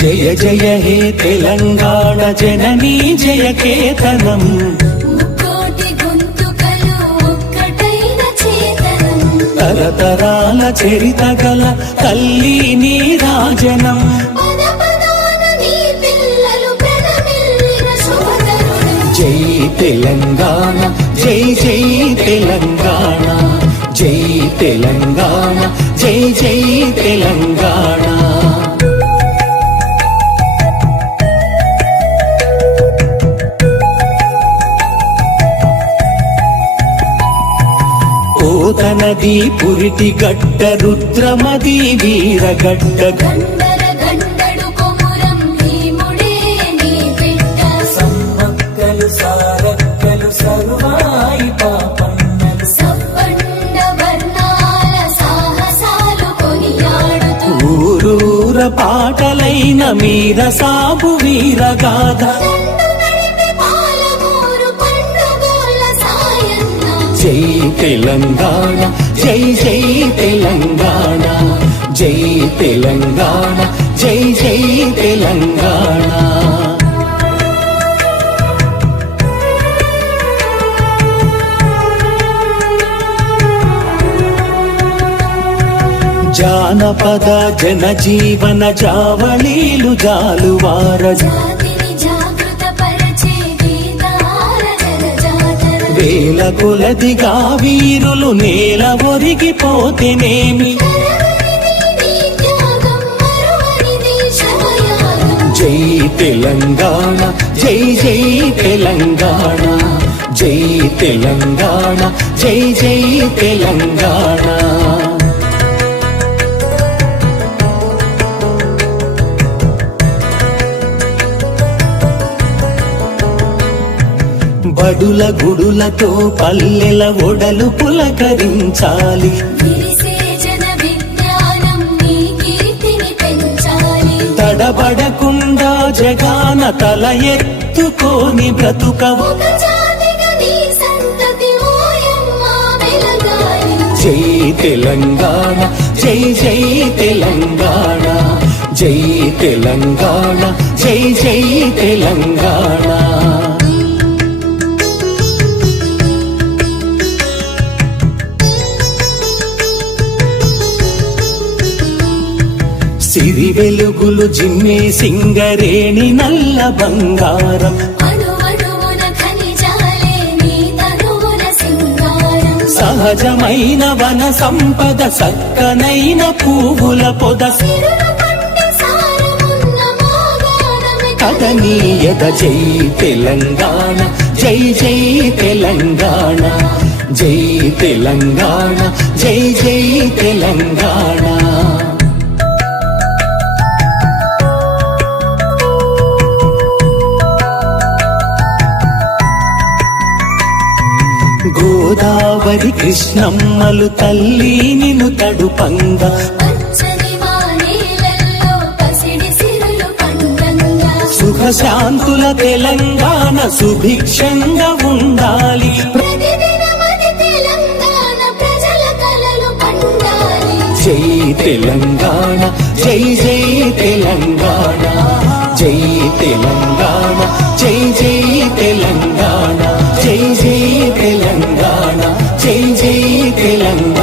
జయ జయ హే తెలంగాణ జననీ జయ కేతనం తరతరాల చరిత గల తల్లి నీ రాజనం జై తెలంగాణ జై జై తెలంగాణ జై తెలంగాణ జై జై తెలంగాణ ఓతనది పురిటి గడ్డ రుద్రమది వీరగడ్డ సమ్మక్కలు సారక్కలు సర్వాయి పాపన్నలు ఊరూర పాటలైన మీర సాబు వీరగాథ జై తెలంగాణ జై జై తెలంగాణ జై తెలంగాణ జై జై తెలంగాణ జానపద జనజీవన జావళీలు జాలువార వేల కొలదిగా వీరులు నేల ఒరిగిపోతేనేమి జై తెలంగాణ జై జై తెలంగాణ జై తెలంగాణ జై జై తెలంగాణ బడుల గుడులతో పల్లెల ఒడలు పులకరించాలి తడబడకుండా జగాన తల ఎత్తుకోని బ్రతుకవు జై తెలంగాణ జై జై తెలంగాణ జై తెలంగాణ జై జై తెలంగాణ సిరి వెలుగులు జిమ్మే సింగరేణి నల్ల బంగారం సహజమైన వన సంపద సక్కనైన పువ్వుల పొద కదనీయత జై తెలంగాణ జై జై తెలంగాణ జై తెలంగాణ జై జై తెలంగాణ గోదావరి కృష్ణమ్మలు తల్లి నిన్ను తడుపంగ సుఖశాంతుల తెలంగాణ సుభిక్షంగా ఉండాలి జై తెలంగాణ జై జై తెలంగాణ జై తెలంగాణ జై జై తెలంగాణ జై జై తెలంగాణ జై జై తెలంగాణ